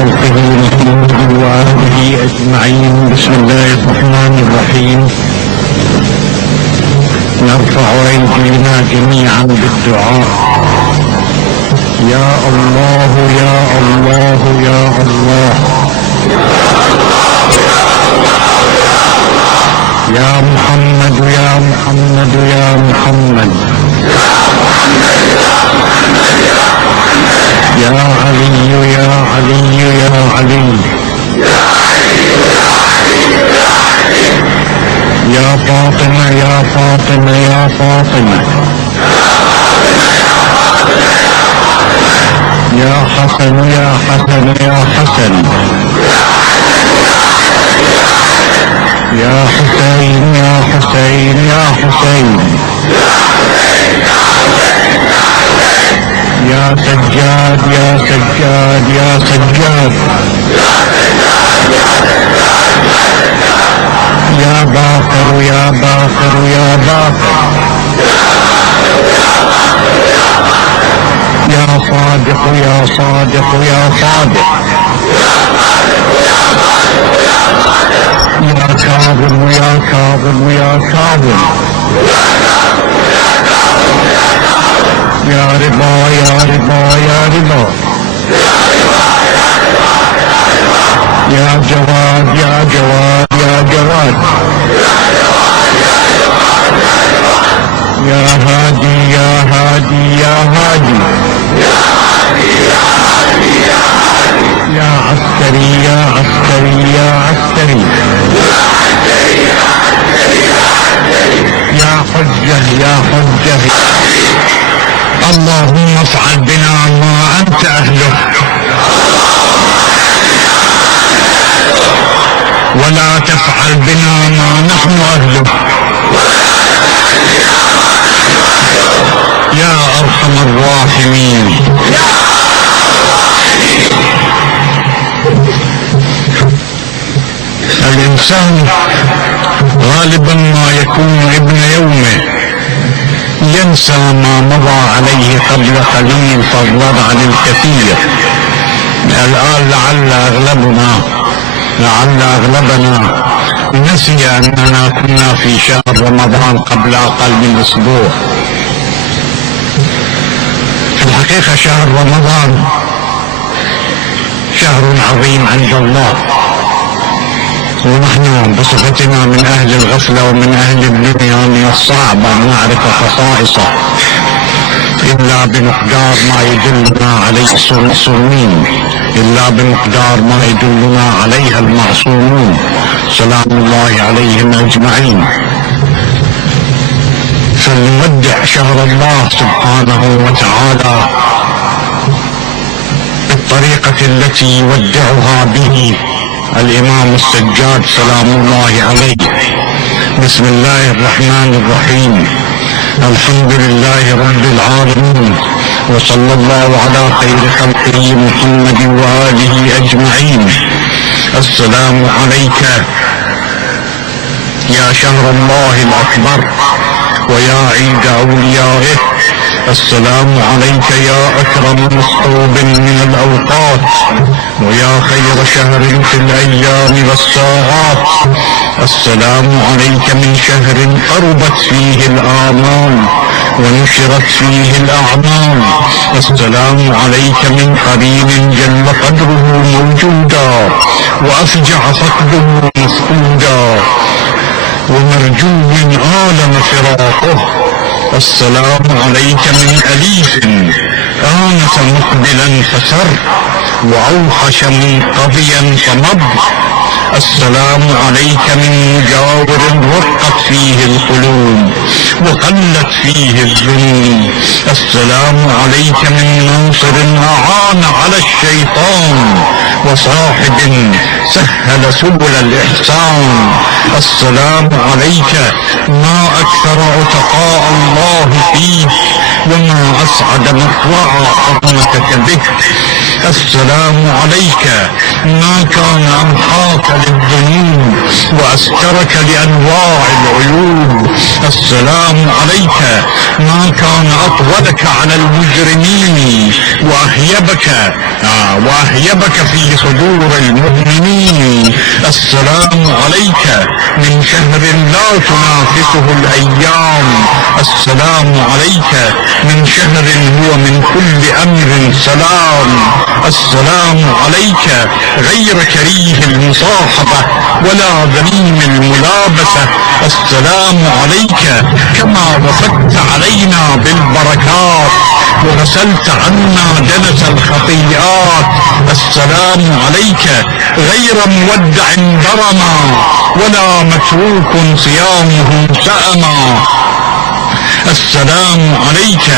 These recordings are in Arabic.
خلقه محمد وآله أجمعين. بسم الله الرحمن الرحيم. نرفع أيدينا جميعا بالدعاء. يا الله يا الله يا الله، يا محمد يا محمد يا محمد، يا علي يا علي يا علي، يا فاطمة يا فاطمة يا فاطمة، يا حسن يا حسن يا حسن، يا حسين يا حسين يا حسين، يا سجاد يا سجاد يا سجاد، يا باقر يا باقر يا باقر، يا صادق يا صادق يا صادق، يا كاظم يا كاظم يا كاظم، يا رضا يا رضا يا رضا، يا جواد يا جواد يا جواد، يا هادي يا هادي يا هادي، يا عسكري يا عسكري يا عسكري، يا حجة يا حجة. اللهم افعل بنا ما أنت أهله، ولا تفعل بنا ما نحن أهله، يا أرحم الراحمين. الإنسان غالبا ما يكون ابن يومه، ينسى ما مضى عليه قبل قليل فضلا عن الكثير. الآن لعل أغلبنا نسي أننا كنا في شهر رمضان قبل أقل من أسبوع. في الحقيقة شهر رمضان شهر عظيم عند الله، ونحن بصفتنا من أهل الغفلة ومن أهل الدنيا من الصعب أن نعرف خصائصه إلا بمقدار ما يدلنا عليه الصومين، إلا بمقدار ما يدلنا عليها المعصومون سلام الله عليهم أجمعين. فلنودع شهر الله سبحانه وتعالى بالطريقة التي يودعها به الإمام السجاد سلام الله عليه. بسم الله الرحمن الرحيم. الحمد لله رب العالمين، وصلى الله على خير خلقه محمد وآله أجمعين. السلام عليك يا شهر الله الأكبر ويا عيد أوليائه. السلام عليك يا أكرم مصحوب من الأوقات ويا خير شهر في الأيام والساعات. السلام عليك من شهر قربت فيه الآمال ونشرت فيه الأعمال. السلام عليك من قريب جل قدره موجودا وأفجع فقده مفقودا ومرجو عالم فراقه. السلام عليك من أليف آنس مقبلا فسر وأوحش منقضيا فمض. السلام عليك من مجاور رقت فيه القلوب وقلت فيه الذنوب. السلام عليك من ناصر أعان على الشيطان وصاحب سهل سبل الإحسان. السلام عليك ما أكثر عتقاء الله فيك وما أسعد مطلع حرمتك به. السلام عليك ما كان أمحاك للذنوب وأسترك لأنواع العيوب. السلام عليك ما كان أطولك على المجرمين وأهيبك وأهيبك في صدور المؤمنين. السلام عليك من شهر لا تنافسه الأيام. السلام عليك من شهر هو من كل أمر سلام. السلام عليك غير كريه المصاحبة ولا ذميم الملابسة. السلام عليك كما بسطت علينا بالبركات وغسلت عنا دنس الخطيئات. السلام عليك غير مودع برما ولا متروك صيامه سأما. السلام عليك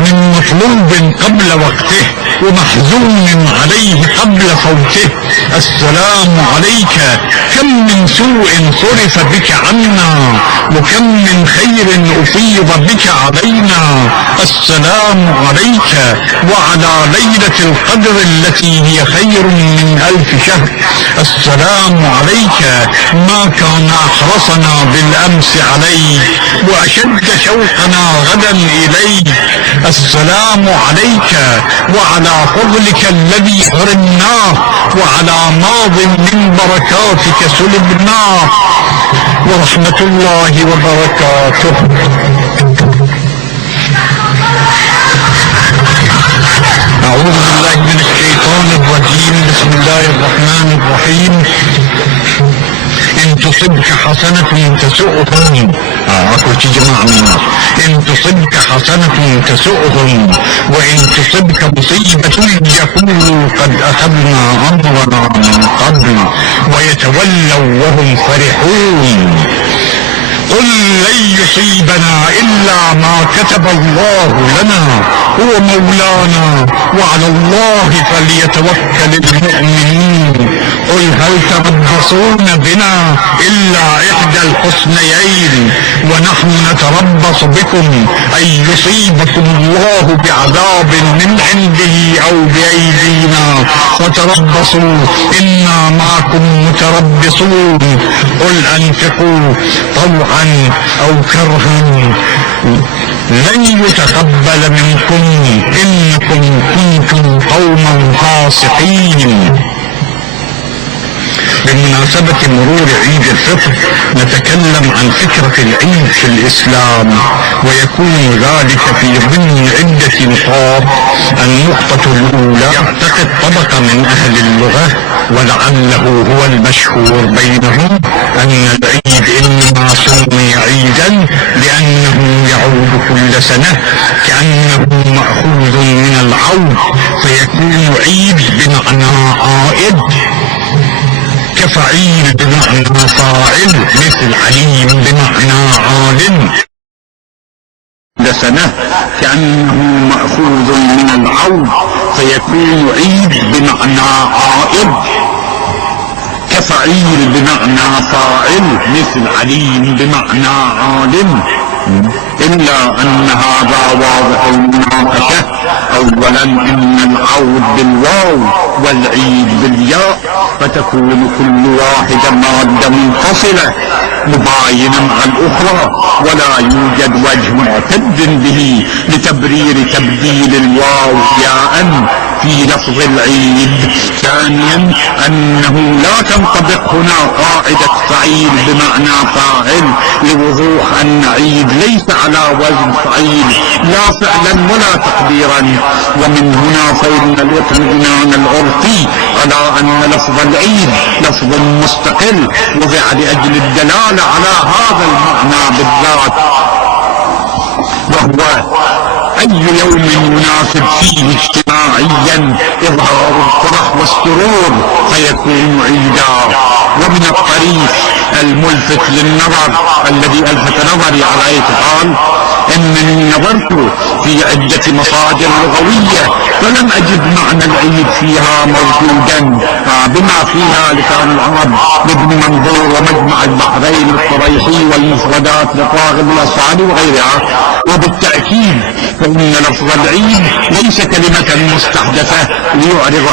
من مطلوب قبل وقته ومحزون عليه قبل فوته. السلام عليك كم من سوء صرف بك عنا وكم من خير أفيض بك علينا. السلام عليك وعلى ليلة القدر التي هي خير من 1000 شهر. السلام عليك ما كان أحرصنا بالأمس عليك وأشد شوقنا غدا إليك. السلام عليك وعلى فضلك الذي حرمناه وعلى ماض من بركاتك سلبناه ورحمة الله وبركاته. أعوذ بالله من الشيطان الرجيم. بسم الله الرحمن الرحيم. إن تصبك حسنة تسؤهم. أكو جماعة من الناس. إن تصبك حسنة تسؤهم وإن تصبك مصيبة يقولوا قد أخذنا أمرنا من قبل ويتولوا وهم فرحون. قل لن يصيبنا إلا ما كتب الله لنا هو مولانا وعلى الله فليتوكل المؤمنين. قل هل تربصون بنا إلا إحدى الحسنيين ونحن نتربص بكم أن يصيبكم الله بعذاب من عنده أو بأيدينا فتربصوا إنا معكم متربصون. قل أنفقوا طوعا أو كرها لن يتقبل منكم إنكم كنتم قوما فاسقين. بمناسبة مرور عيد الفطر نتكلم عن فكرة العيد في الإسلام ويكون ذلك في ضمن عدة نقاط. النقطة الأولى يعتقد طبقة من أهل اللغة ولعله هو المشهور بينهم أن العيد إنما سمي عيدا لأنه يعود كل سنة كأنه مأخوذ من العود فيكون عيد بمعنى عائد كفعيل بمعنى فاعل مثل عليم بمعنى عالم. لسنة كأنه مأخوذ من العود فيكون عيد بمعنى عائد كفعيل بمعنى فاعل مثل عليم بمعنى عالم. إلا أن هذا واضح المناقشة. أولا إن العود بالواو والعيد بالياء فتكون كل واحدة مادة منفصلة مباينة مع الأخرى ولا يوجد وجه معتد به لتبرير تبديل الواو ياء في لفظ العيد. ثانيا أنه لا تنطبق هنا قاعدة فعيل بمعنى فاعل لوضوح أن عيد ليس على وزن فعيل لا فعلا ولا تقديرا. ومن هنا فإن الاطمئنان العرفي على أن لفظ العيد لفظ مستقل وضع لأجل الدلالة على هذا المعنى بالذات وهو أي يوم يناسب فيه اجتماعيا إظهار الفرح والسرور فيكون عيدا. ومن الطريف الملفت للنظر الذي ألفت نظري على أي حال إنني نظرت في عدة مصادر لغوية فلم أجد معنى العيد فيها موجودا بما فيها لسان العرب لابن منظور ومجمع البحرين الطريحي والمفردات لطاغب الأصفهاني وغيرها. وبالتأكيد فإن لفظ العيد ليس كلمة مستحدثة ليعرض